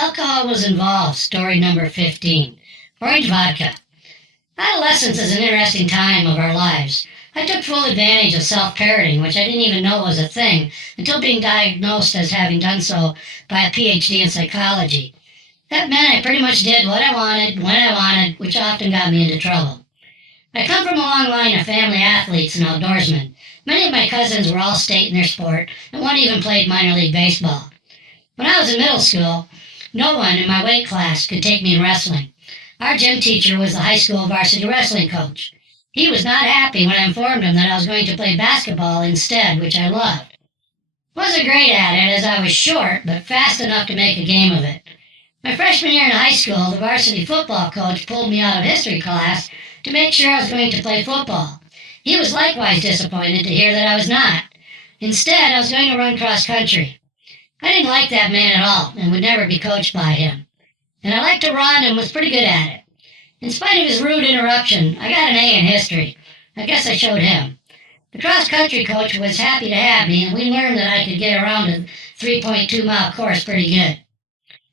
Alcohol was involved, story number 15. Orange vodka. Adolescence is an interesting time of our lives. I took full advantage of self-parroting, which I didn't even know was a thing, until being diagnosed as having done so by a PhD in psychology. That meant I pretty much did what I wanted, when I wanted, which often got me into trouble. I come from a long line of family athletes and outdoorsmen. Many of my cousins were all state in their sport, and one even played minor league baseball. When I was in middle school, no one in my weight class could take me in wrestling. Our gym teacher was the high school varsity wrestling coach. He was not happy when I informed him that I was going to play basketball instead, which I loved. Wasn't great at it as I was short, but fast enough to make a game of it. My freshman year in high school, the varsity football coach pulled me out of history class to make sure I was going to play football. He was likewise disappointed to hear that I was not. Instead, I was going to run cross country. I didn't like that man at all and would never be coached by him. And I liked to run and was pretty good at it. In spite of his rude interruption, I got an A in history. I guess I showed him. The cross-country coach was happy to have me, and we learned that I could get around a 3.2-mile course pretty good.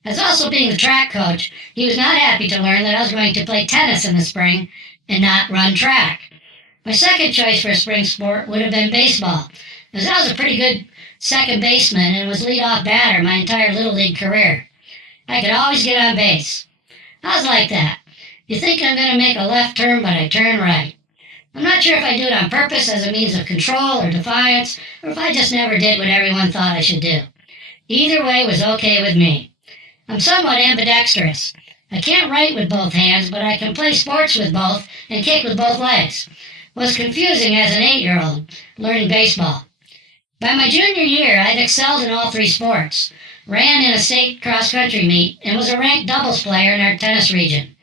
As also being the track coach, he was not happy to learn that I was going to play tennis in the spring and not run track. My second choice for a spring sport would have been baseball, as I was a pretty good second baseman and was leadoff batter my entire Little League career. I could always get on base. I was like that. You think I'm going to make a left turn, but I turn right. I'm not sure if I do it on purpose as a means of control or defiance, or if I just never did what everyone thought I should do. Either way was okay with me. I'm somewhat ambidextrous. I can't write with both hands, but I can play sports with both and kick with both legs. Was confusing as an 8-year-old learning baseball. By my junior year, I'd excelled in all 3 sports, ran in a state cross-country meet, and was a ranked doubles player in our tennis region.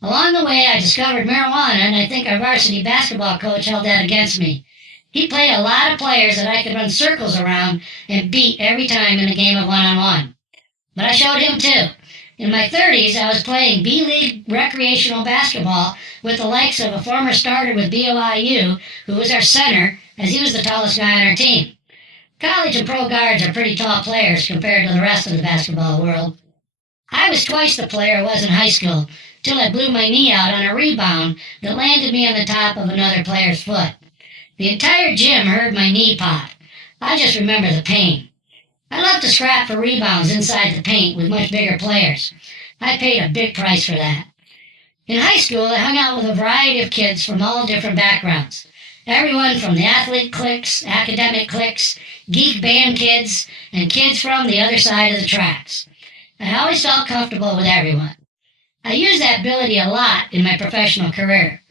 Along the way, I discovered marijuana, and I think our varsity basketball coach held that against me. He played a lot of players that I could run circles around and beat every time in a game of one-on-one. But I showed him too. In my 30s, I was playing B-League recreational basketball with the likes of a former starter with BYU, who was our center, as he was the tallest guy on our team. College and pro guards are pretty tall players compared to the rest of the basketball world. I was twice the player I was in high school, till I blew my knee out on a rebound that landed me on the top of another player's foot. The entire gym heard my knee pop. I just remember the pain. I loved to scrap for rebounds inside the paint with much bigger players. I paid a big price for that. In high school, I hung out with a variety of kids from all different backgrounds. Everyone from the athlete cliques, academic cliques, geek band kids, and kids from the other side of the tracks. I always felt comfortable with everyone. I used that ability a lot in my professional career.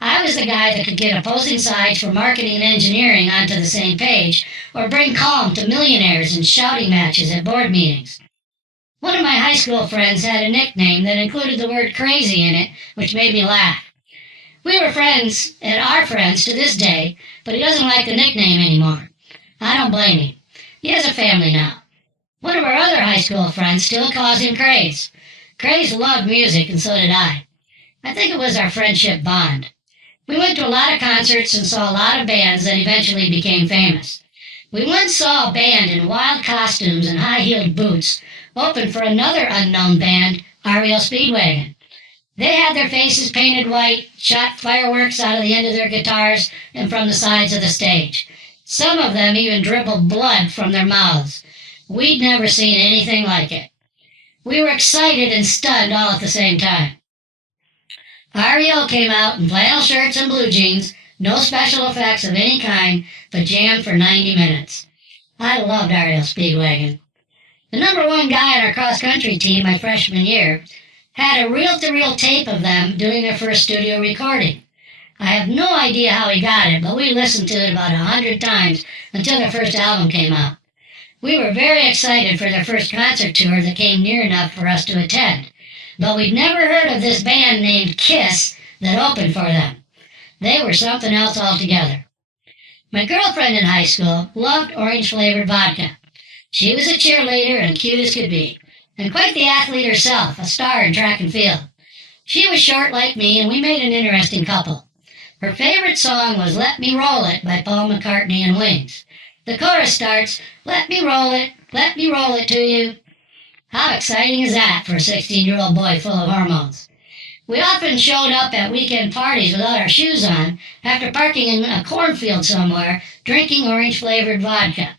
I was the guy that could get opposing sides for marketing and engineering onto the same page, or bring calm to millionaires in shouting matches at board meetings. One of my high school friends had a nickname that included the word crazy in it, which made me laugh. We were friends, and are friends to this day, but he doesn't like the nickname anymore. I don't blame him. He has a family now. One of our other high school friends still calls him Craze. Craze loved music, and so did I. I think it was our friendship bond. We went to a lot of concerts and saw a lot of bands that eventually became famous. We once saw a band in wild costumes and high-heeled boots open for another unknown band, REO Speedwagon. They had their faces painted white, shot fireworks out of the end of their guitars and from the sides of the stage. Some of them even dribbled blood from their mouths. We'd never seen anything like it. We were excited and stunned all at the same time. REO came out in flannel shirts and blue jeans, no special effects of any kind, but jammed for 90 minutes. I loved REO Speedwagon. The number 1 guy on our cross-country team my freshman year had a reel-to-reel tape of them doing their first studio recording. I have no idea how he got it, but we listened to it about 100 times until their first album came out. We were very excited for their first concert tour that came near enough for us to attend. But we'd never heard of this band named Kiss that opened for them. They were something else altogether. My girlfriend in high school loved orange-flavored vodka. She was a cheerleader and cute as could be, and quite the athlete herself, a star in track and field. She was short like me, and we made an interesting couple. Her favorite song was Let Me Roll It by Paul McCartney and Wings. The chorus starts, let me roll it to you. How exciting is that for a 16-year-old boy full of hormones? We often showed up at weekend parties without our shoes on after parking in a cornfield somewhere, drinking orange-flavored vodka.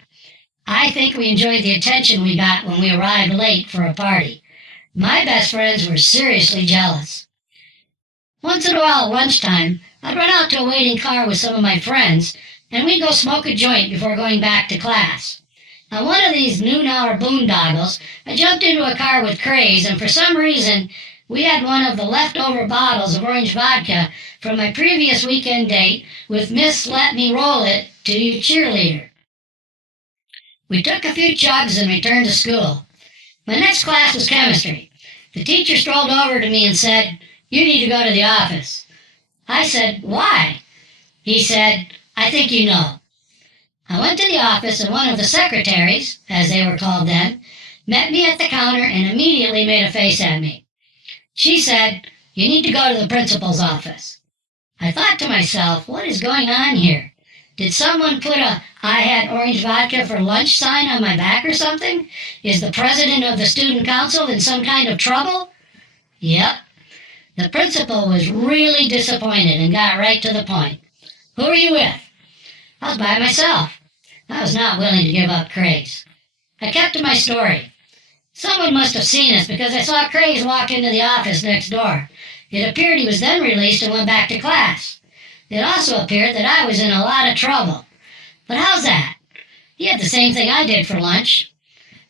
I think we enjoyed the attention we got when we arrived late for a party. My best friends were seriously jealous. Once in a while at lunchtime, I'd run out to a waiting car with some of my friends, and we'd go smoke a joint before going back to class. On one of these noon-hour boondoggles, I jumped into a car with Craze, and for some reason, we had one of the leftover bottles of orange vodka from my previous weekend date with Miss Let Me Roll It to You cheerleader. We took a few chugs and returned to school. My next class was chemistry. The teacher strolled over to me and said, "You need to go to the office." I said, "Why?" He said, "I think you know." I went to the office and one of the secretaries, as they were called then, met me at the counter and immediately made a face at me. She said, "You need to go to the principal's office." I thought to myself, what is going on here? Did someone put a "I had orange vodka for lunch" sign on my back or something? Is the president of the student council in some kind of trouble? Yep. The principal was really disappointed and got right to the point. "Who are you with?" I was by myself. I was not willing to give up Craze. I kept to my story. Someone must have seen us because I saw Craze walk into the office next door. It appeared he was then released and went back to class. It also appeared that I was in a lot of trouble. But how's that? He had the same thing I did for lunch.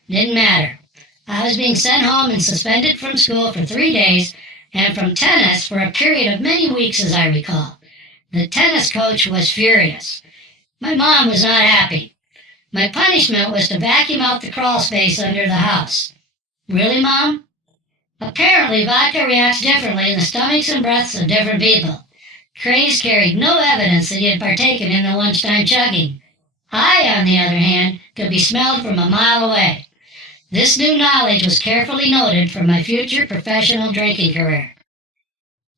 Didn't matter. I was being sent home and suspended from school for 3 days and from tennis for a period of many weeks, as I recall. The tennis coach was furious. My mom was not happy. My punishment was to vacuum out the crawl space under the house. Really, Mom? Apparently, vodka reacts differently in the stomachs and breaths of different people. Craze carried no evidence that he had partaken in the lunchtime chugging. I, on the other hand, could be smelled from a mile away. This new knowledge was carefully noted for my future professional drinking career.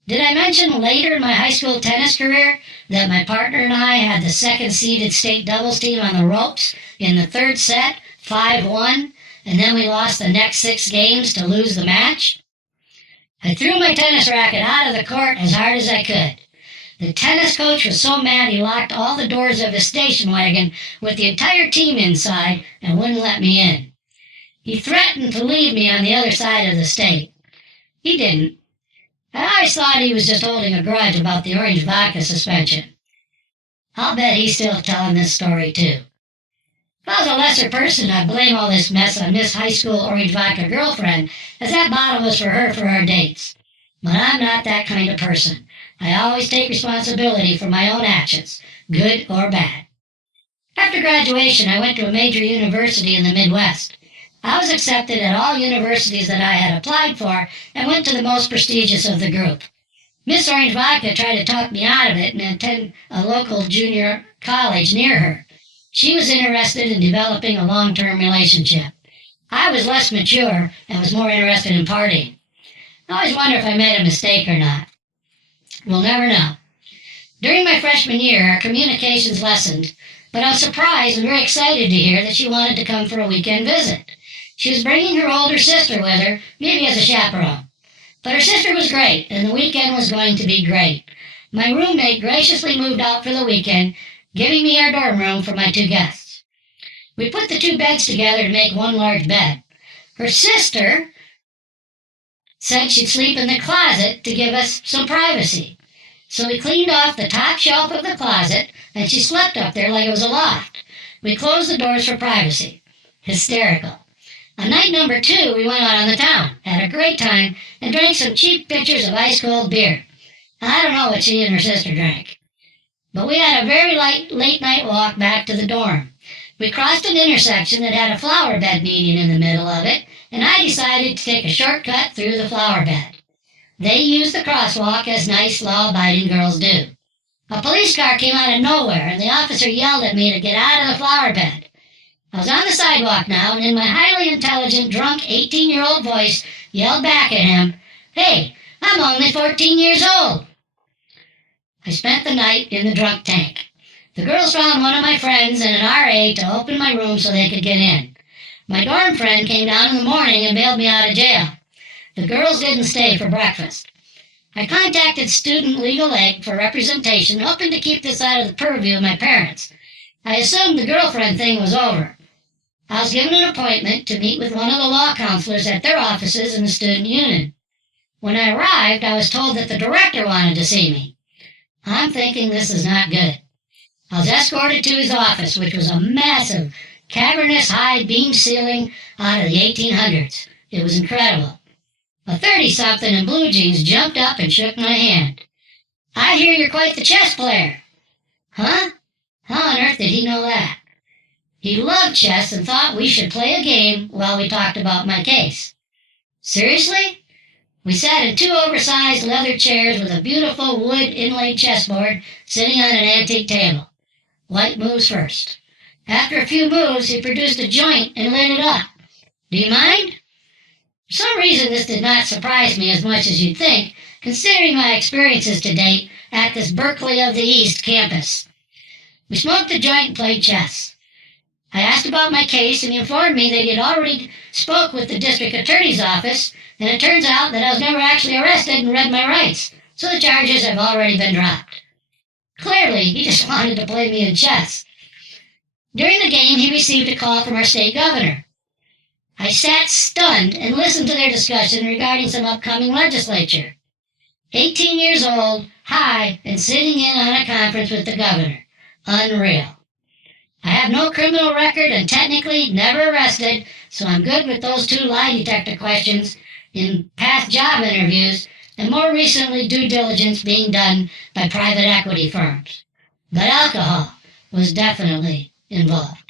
Did I mention later in my high school tennis career that my partner and I had the second-seeded state doubles team on the ropes in the third set, 5-1, and then we lost the next 6 games to lose the match? I threw my tennis racket out of the court as hard as I could. The tennis coach was so mad he locked all the doors of his station wagon with the entire team inside and wouldn't let me in. He threatened to leave me on the other side of the state. He didn't. I always thought he was just holding a grudge about the orange vodka suspension. I'll bet he's still telling this story too. If I was a lesser person, I'd blame all this mess on Miss High School Orange Vodka girlfriend, as that bottle was for her for our dates. But I'm not that kind of person. I always take responsibility for my own actions, good or bad. After graduation, I went to a major university in the Midwest. I was accepted at all universities that I had applied for and went to the most prestigious of the group. Miss Orange Vodka tried to talk me out of it and attend a local junior college near her. She was interested in developing a long-term relationship. I was less mature and was more interested in partying. I always wonder if I made a mistake or not. We'll never know. During my freshman year, our communications lessened, but I was surprised and very excited to hear that she wanted to come for a weekend visit. She was bringing her older sister with her, maybe as a chaperone. But her sister was great, and the weekend was going to be great. My roommate graciously moved out for the weekend, giving me our dorm room for my 2 guests. We put the 2 beds together to make one large bed. Her sister said she'd sleep in the closet to give us some privacy. So we cleaned off the top shelf of the closet, and she slept up there like it was a loft. We closed the doors for privacy. Hysterical. On night number 2, we went out on the town, had a great time, and drank some cheap pitchers of ice-cold beer. I don't know what she and her sister drank. But we had a very late-night walk back to the dorm. We crossed an intersection that had a flower bed median in the middle of it, and I decided to take a shortcut through the flower bed. They used the crosswalk as nice, law-abiding girls do. A police car came out of nowhere, and the officer yelled at me to get out of the flower bed. I was on the sidewalk now, and in my highly intelligent, drunk 18-year-old voice, yelled back at him, "Hey, I'm only 14 years old." I spent the night in the drunk tank. The girls found one of my friends and an RA to open my room so they could get in. My dorm friend came down in the morning and bailed me out of jail. The girls didn't stay for breakfast. I contacted Student Legal Aid for representation, hoping to keep this out of the purview of my parents. I assumed the girlfriend thing was over. I was given an appointment to meet with one of the law counselors at their offices in the student union. When I arrived, I was told that the director wanted to see me. I'm thinking this is not good. I was escorted to his office, which was a massive, cavernous high beam ceiling out of the 1800s. It was incredible. A 30-something in blue jeans jumped up and shook my hand. I hear you're quite the chess player. Huh? How on earth did he know that? He loved chess and thought we should play a game while we talked about my case. Seriously? We sat in 2 oversized leather chairs with a beautiful wood inlaid chessboard sitting on an antique table. White moves first. After a few moves, he produced a joint and lit it up. Do you mind? For some reason, this did not surprise me as much as you'd think, considering my experiences to date at this Berkeley of the East campus. We smoked a joint and played chess. I asked about my case, and he informed me that he had already spoke with the district attorney's office, and it turns out that I was never actually arrested and read my rights, so the charges have already been dropped. Clearly, he just wanted to play me in chess. During the game, he received a call from our state governor. I sat stunned and listened to their discussion regarding some upcoming legislature. 18 years old, high, and sitting in on a conference with the governor. Unreal. I have no criminal record and technically never arrested, so I'm good with those 2 lie detector questions in past job interviews and more recently due diligence being done by private equity firms. But alcohol was definitely involved.